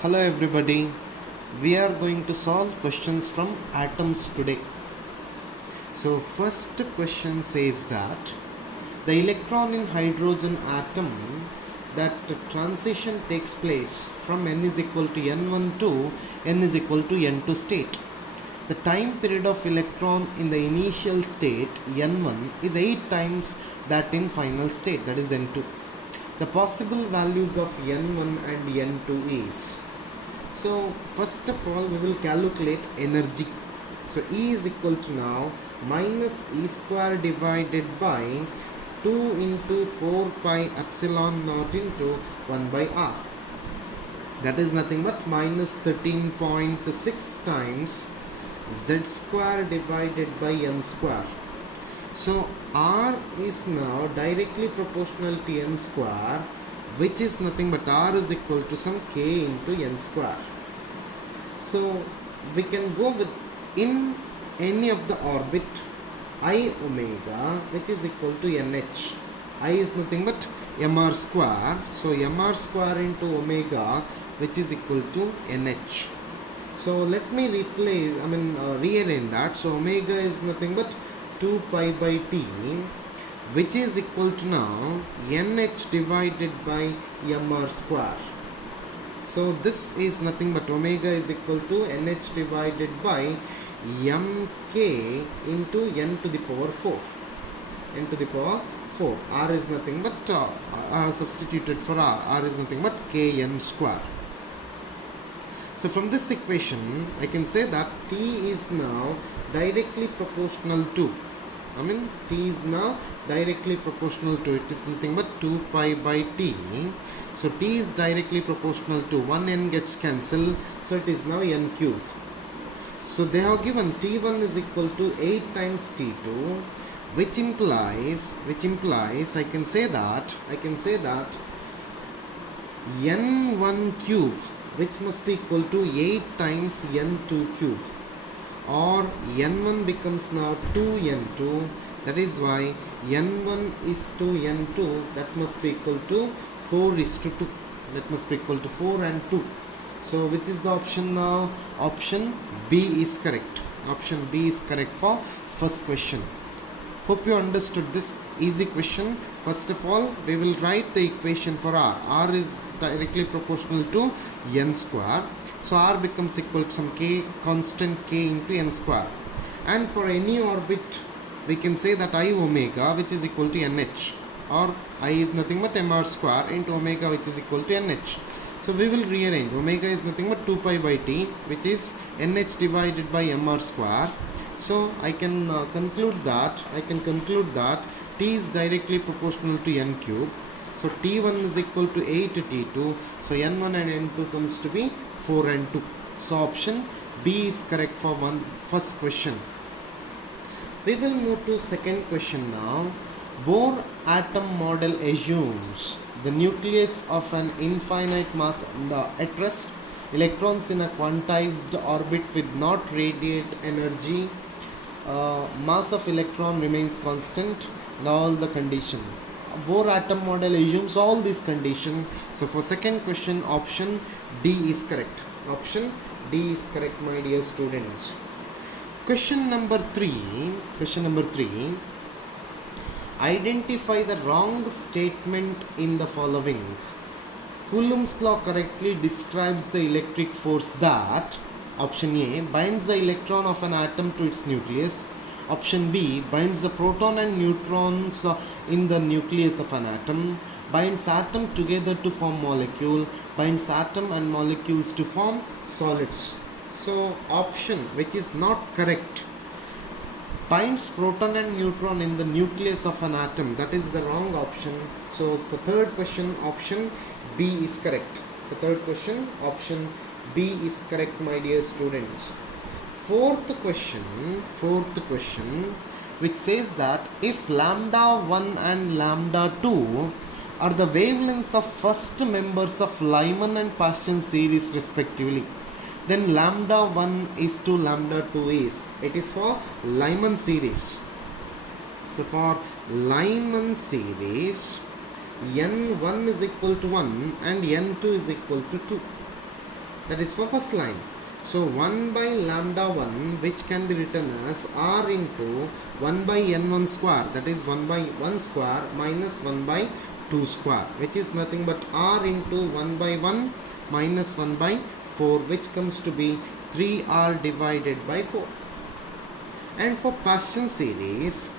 Hello everybody, we are going to solve questions from atoms today. So first question says that the electron in hydrogen atom, that transition takes place from n is equal to n1 to n is equal to n2 state. The time period of electron in the initial state n1 is 8 times that in final state, that is n2. The possible values of n1 and n2 is, so first of all we will calculate energy. So E is equal to now minus E square divided by 2 into 4 pi epsilon naught into 1 by R. That is nothing but minus 13.6 times Z square divided by N square. So R is now directly proportional to N square, which is nothing but R is equal to some K into N square. So we can go with in any of the orbit I omega, which is equal to NH. I is nothing but mr square. So mr square into omega, which is equal to NH. So let me rearrange that. So omega is nothing but 2 pi by T, which is equal to now NH divided by mr square. So this is nothing but omega is equal to NH divided by mk into n to the power 4. n to the power 4. R is nothing but substituted for R is nothing but kn square. So from this equation I can say that T is now directly proportional to, T is now directly proportional to, it is nothing but 2 pi by T. So T is directly proportional to 1 n gets cancelled, so it is now n cube. So they have given T1 is equal to 8 times T2, which implies I can say that n1 cube, which must be equal to 8 times n2 cube, or n1 becomes now 2n2. That is why n1 is to n2, that must be equal to 4 is to 2. That must be equal to 4 and 2. So which is the option now? Option B is correct. Option B is correct for first question. Hope you understood this easy question. First of all, we will write the equation for R. R is directly proportional to n square. So R becomes equal to some k, constant k into n square. And for any orbit, we can say that I omega, which is equal to nh, or I is nothing but mr square into omega, which is equal to nh. So we will rearrange. Omega is nothing but 2 pi by T, which is nh divided by mr square. So I can conclude that T is directly proportional to n cube. So T1 is equal to 8 T2. So n1 and n2 comes to be 4 and 2. So option B is correct for first question. We will move to second question now. Bohr atom model assumes the nucleus of an infinite mass at rest, electrons in a quantized orbit with not radiate energy, mass of electron remains constant, and all the condition. Bohr atom model assumes all these conditions. So for second question, option D is correct. Option D is correct, my dear students. Question number 3. Identify the wrong statement in the following. Coulomb's law correctly describes the electric force that, option A, binds the electron of an atom to its nucleus. Option B, binds the proton and neutrons in the nucleus of an atom. Binds atom together to form molecule. Binds atom and molecules to form solids. So option which is not correct, binds proton and neutron in the nucleus of an atom, that is the wrong option. So for third question, option B is correct. For third question, option B is correct, my dear students. Fourth question, which says that if lambda 1 and lambda 2 are the wavelengths of first members of Lyman and Paschen series respectively, then lambda 1 is to lambda 2 is, it is for Lyman series. So for Lyman series, n1 is equal to 1 and n2 is equal to 2. that is for first line. So 1 by lambda 1, which can be written as r into 1 by n1 square, that is 1 by 1 square minus 1 by 2 square, which is nothing but r into 1 by 1 minus 1 by 4, which comes to be 3r divided by 4. And for Paschen series,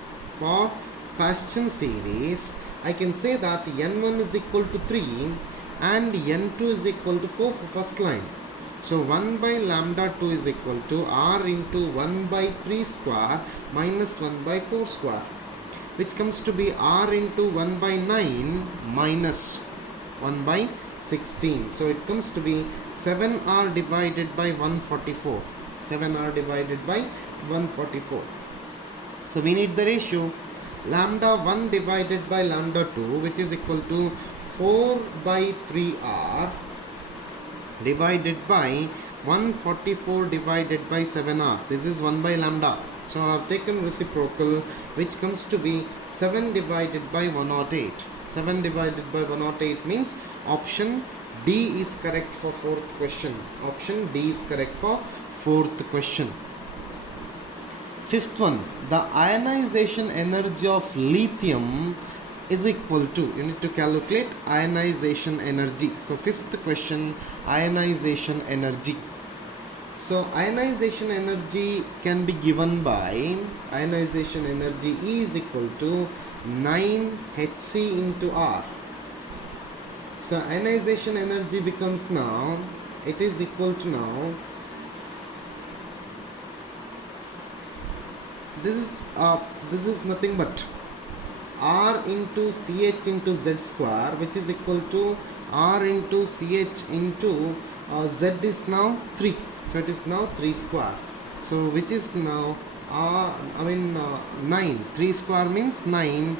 I can say that n1 is equal to 3 and n2 is equal to 4 for first line. So 1 by lambda 2 is equal to r into 1 by 3 square minus 1 by 4 square, which comes to be r into 1 by 9 minus 1 by 16. So it comes to be 7r divided by 144. 7r divided by 144. So we need the ratio lambda 1 divided by lambda 2, which is equal to 4 by 3r divided by 144 divided by 7r. This is 1 by lambda. So I have taken reciprocal, which comes to be 7 divided by 108. 7 divided by 108 means option D is correct for fourth question. Option D is correct for fourth question. Fifth one, the ionization energy of lithium is equal to, you need to calculate ionization energy. So fifth question, ionization energy. So ionization energy can be given by, ionization energy is equal to 9 Hc into R. So ionization energy becomes now, it is equal to now, this is nothing but R into CH into Z square, which is equal to R into CH into Z is now 3. So it is now 3 square. So which is now 9. 3 square means 9.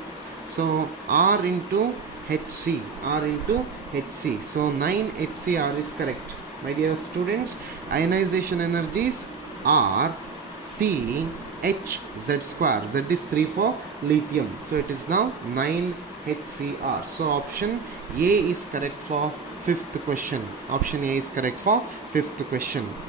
So R into HC. R into HC. So 9 HCr is correct. My dear students, ionization energy is R, C, H, Z square. Z is 3 for lithium. So it is now 9 HCr. So option A is correct for fifth question. Option A is correct for fifth question.